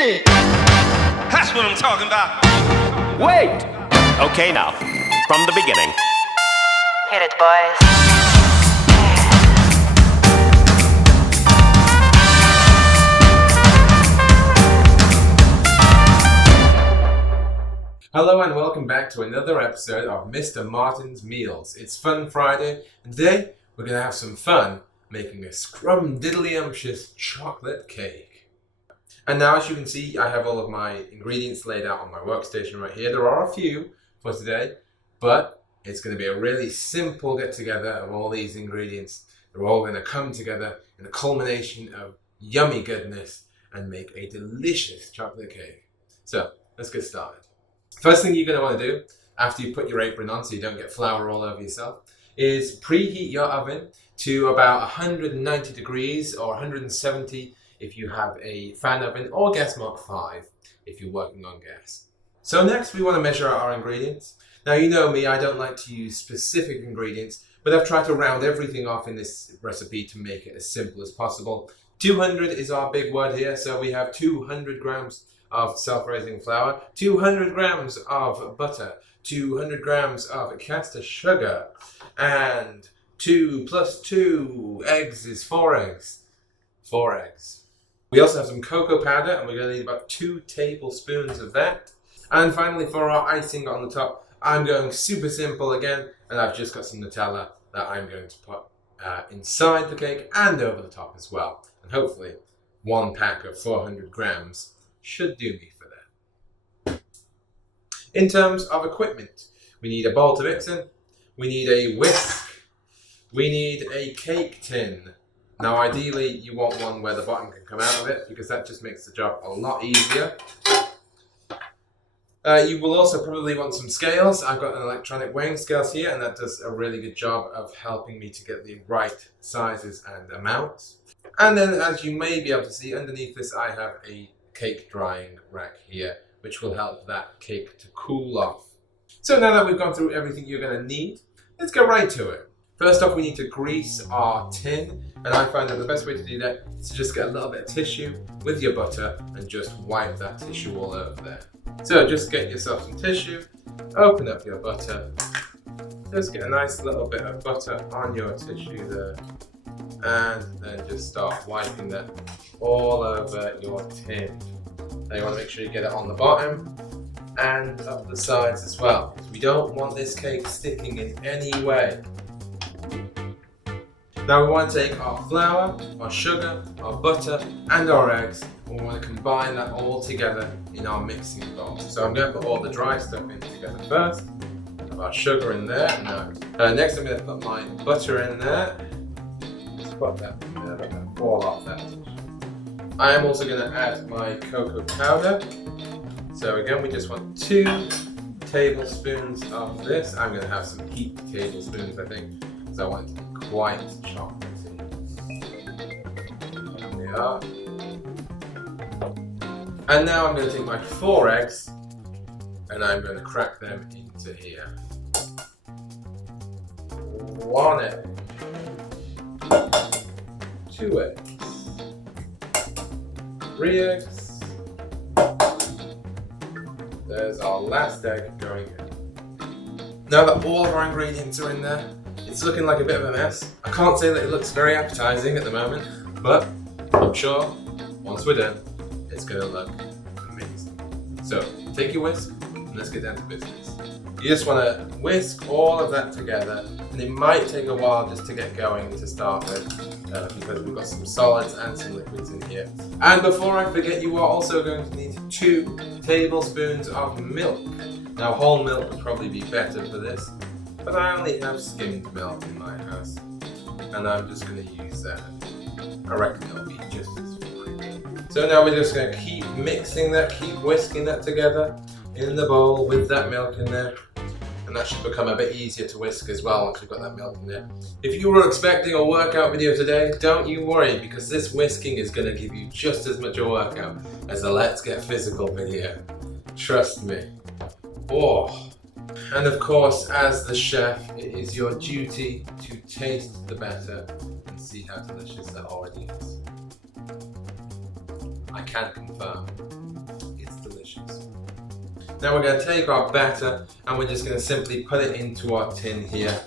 shit. That's what I'm talking about. Wait. Okay, now, from the beginning. Hit it, boys. Hello and welcome back to another episode of Mr. Martin's Meals. It's Fun Friday, and today we're going to have some fun making a scrumdiddlyumptious chocolate cake. And now, as you can see, I have all of my ingredients laid out on my workstation right here. There are a few for today, but it's going to be a really simple get-together of all these ingredients. They're all going to come together in a culmination of yummy goodness and make a delicious chocolate cake. So, let's get started. First thing you're going to want to do, after you put your apron on so you don't get flour all over yourself, is preheat your oven to about 190 degrees or 170 if you have a fan oven, or gas mark 5 if you're working on gas. So next we want to measure our ingredients. Now you know me, I don't like to use specific ingredients, but I've tried to round everything off in this recipe to make it as simple as possible. 200 is our big word here, so we have 200 grams of self-raising flour, 200 grams of butter, 200 grams of caster sugar, and 2 plus 2 eggs is 4 eggs. 4 eggs. We also have some cocoa powder, and we're going to need about 2 tablespoons of that. And finally, for our icing on the top, I'm going super simple again, and I've just got some Nutella that I'm going to put inside the cake and over the top as well. And hopefully, 1 pack of 400 grams should do me for that. In terms of equipment, we need a bowl to mix in, we need a whisk, we need a cake tin. Now ideally you want one where the bottom can come out of it because that just makes the job a lot easier. You will also probably want some scales. I've got an electronic weighing scales here, and that does a really good job of helping me to get the right sizes and amounts. And then, as you may be able to see underneath this, I have a cake drying rack here, which will help that cake to cool off. So now that we've gone through everything you're going to need, let's get right to it. First off, we need to grease our tin, and I find that the best way to do that is to just get a little bit of tissue with your butter and just wipe that tissue all over there. So just get yourself some tissue, open up your butter, just get a nice little bit of butter on your tissue there, and then just start wiping that all over your tin. Now you want to make sure you get it on the bottom and up the sides as well, because we don't want this cake sticking in any way. Now we want to take our flour, our sugar, our butter and our eggs, and we want to combine that all together in our mixing bowl. So I'm going to put all the dry stuff in together first. Have our sugar in there. Next I'm going to put my butter in there. Just put that in there, let that fall off that. I am also going to add my cocoa powder. So again, we just want 2 tablespoons of this. I'm going to have some heaped tablespoons, I think, because I want it to be quite chocolatey. There we are. And now I'm going to take my 4 eggs and I'm going to crack them into here. 1 egg. 2 eggs. 3 eggs. There's our last egg going in. Now that all of our ingredients are in there, it's looking like a bit of a mess. I can't say that it looks very appetizing at the moment, but I'm sure once we're done, it's going to look amazing. So take your whisk and let's get down to business. You just want to whisk all of that together, and it might take a while just to get going to start with, because we've got some solids and some liquids in here. And before I forget, you are also going to need 2 tablespoons of milk. Now whole milk would probably be better for this, but I only have skimmed milk in my house, and I'm just going to use that. I reckon it'll be just as fine. So now we're just going to keep mixing that, keep whisking that together in the bowl with that milk in there. And that should become a bit easier to whisk as well once we've got that milk in there. If you were expecting a workout video today, don't you worry, because this whisking is going to give you just as much a workout as the Let's Get Physical video. Trust me. Oh. And of course, as the chef, it is your duty to taste the batter and see how delicious that already is. I can confirm Now we're going to take our batter and we're just going to simply put it into our tin here.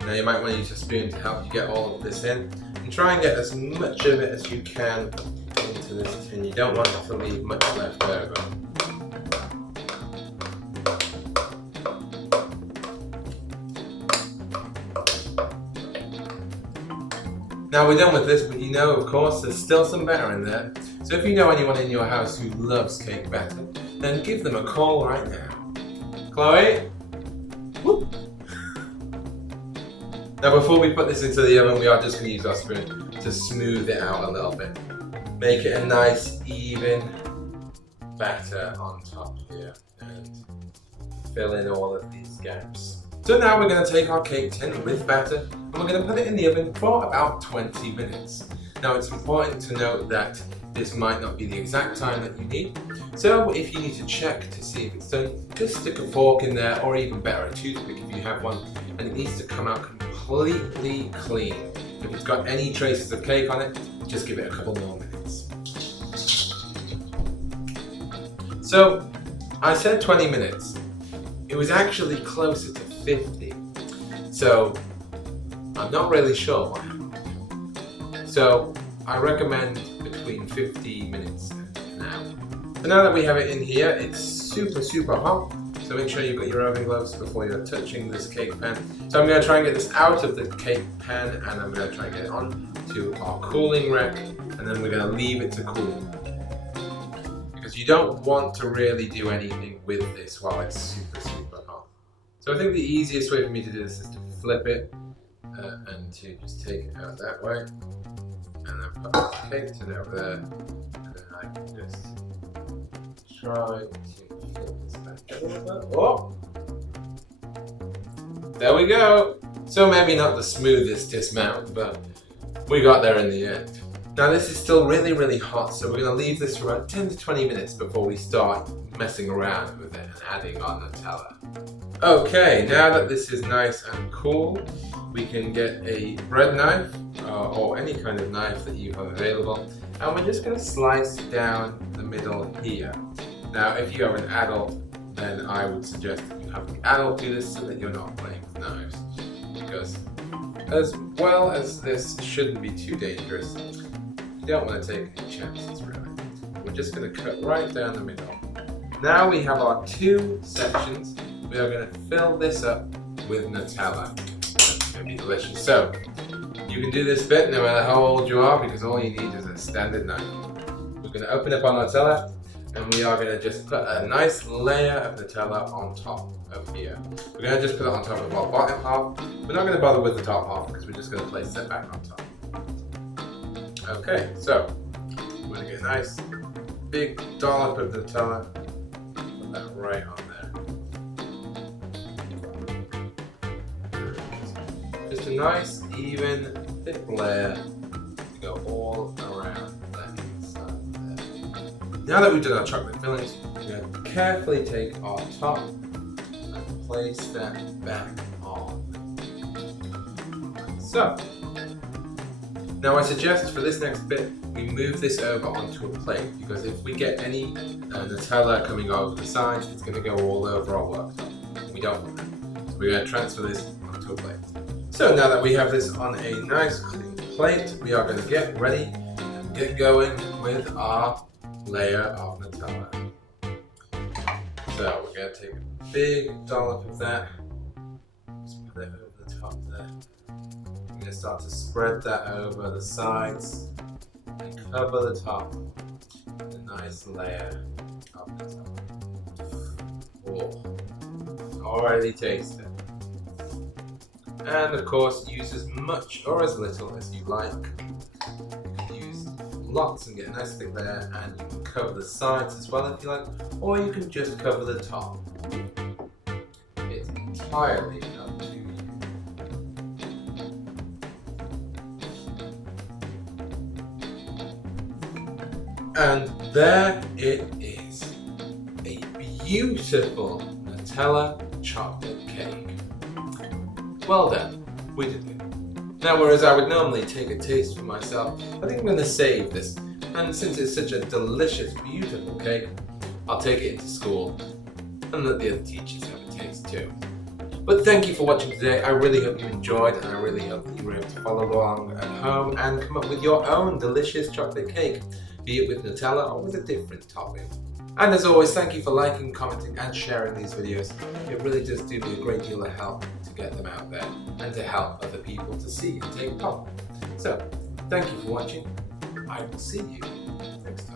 Now you might want to use a spoon to help you get all of this in. And try and get as much of it as you can into this tin. You don't want to leave much left over. Now we're done with this, but you know, of course, there's still some batter in there. So if you know anyone in your house who loves cake batter, then give them a call right now. Chloe? Whoop. Now before we put this into the oven, we are just going to use our spoon to smooth it out a little bit. Make it a nice, even batter on top here and fill in all of these gaps. So now we're going to take our cake tin with batter and we're going to put it in the oven for about 20 minutes. Now it's important to note that this might not be the exact time that you need. So if you need to check to see if it's done, just stick a fork in there, or even better, a toothpick if you have one, and it needs to come out completely clean. If it's got any traces of cake on it, just give it a couple more minutes. So I said 20 minutes. It was actually closer to 50. So I'm not really sure what happened. So I recommend between 50 minutes and an hour. So now that we have it in here, it's super hot. So make sure you've got your oven gloves before you're touching this cake pan. So I'm going to try and get this out of the cake pan and I'm going to try and get it on to our cooling rack, and then we're going to leave it to cool. Because you don't want to really do anything with this while it's super hot. So I think the easiest way for me to do this is to flip it and to just take it out that way. And then put the cake tin over there, and then I can just try to flip this back a little bit. Oh! There we go! So maybe not the smoothest dismount, but we got there in the end. Now this is still really hot, so we're going to leave this for about 10 to 20 minutes before we start messing around with it and adding our Nutella. Okay, now that this is nice and cool, we can get a bread knife or any kind of knife that you have available, and we're just going to slice down the middle here. Now if you have an adult, then I would suggest that you have the adult do this so that you're not playing with knives, because as well as this shouldn't be too dangerous, you don't want to take any chances really. We're just going to cut right down the middle. Now we have our two sections. We are going to fill this up with Nutella. It's going to be delicious. So you can do this bit no matter how old you are, because all you need is a standard knife. We're going to open up our Nutella and we are going to just put a nice layer of Nutella on top of here. We're going to just put it on top of our bottom half. We're not going to bother with the top half because we're just going to place that back on top. Okay, so we're going to get a nice big dollop of Nutella. Put that right on there. Just a nice, even, thick layer to go all around that inside there. Now that we've done our chocolate fillings, we're going to carefully take our top and place that back on. So, now I suggest for this next bit, we move this over onto a plate, because if we get any Nutella coming over the sides, it's going to go all over our worktop. We don't want that. So we're going to transfer this onto a plate. So now that we have this on a nice clean plate, we are going to get ready and get going with our layer of Nutella. So we're going to take a big dollop of that, just put it over the top there. We're going to start to spread that over the sides and cover the top with a nice layer of Nutella. Oh, already taste it. And of course, use as much or as little as you like. You can use lots and get a nice thick layer, and you can cover the sides as well if you like, or you can just cover the top. It's entirely up to you. And there it is, a beautiful Nutella chocolate cake. Well done, we did it. Now, whereas I would normally take a taste for myself, I think I'm going to save this. And since it's such a delicious, beautiful cake, I'll take it into school and let the other teachers have a taste too. But thank you for watching today. I really hope you enjoyed, and I really hope that you were able to follow along at home and come up with your own delicious chocolate cake, be it with Nutella or with a different topping. And as always, thank you for liking, commenting and sharing these videos. It really does do me a great deal of help to get them out there and to help other people to see and take part. So, thank you for watching. I will see you next time.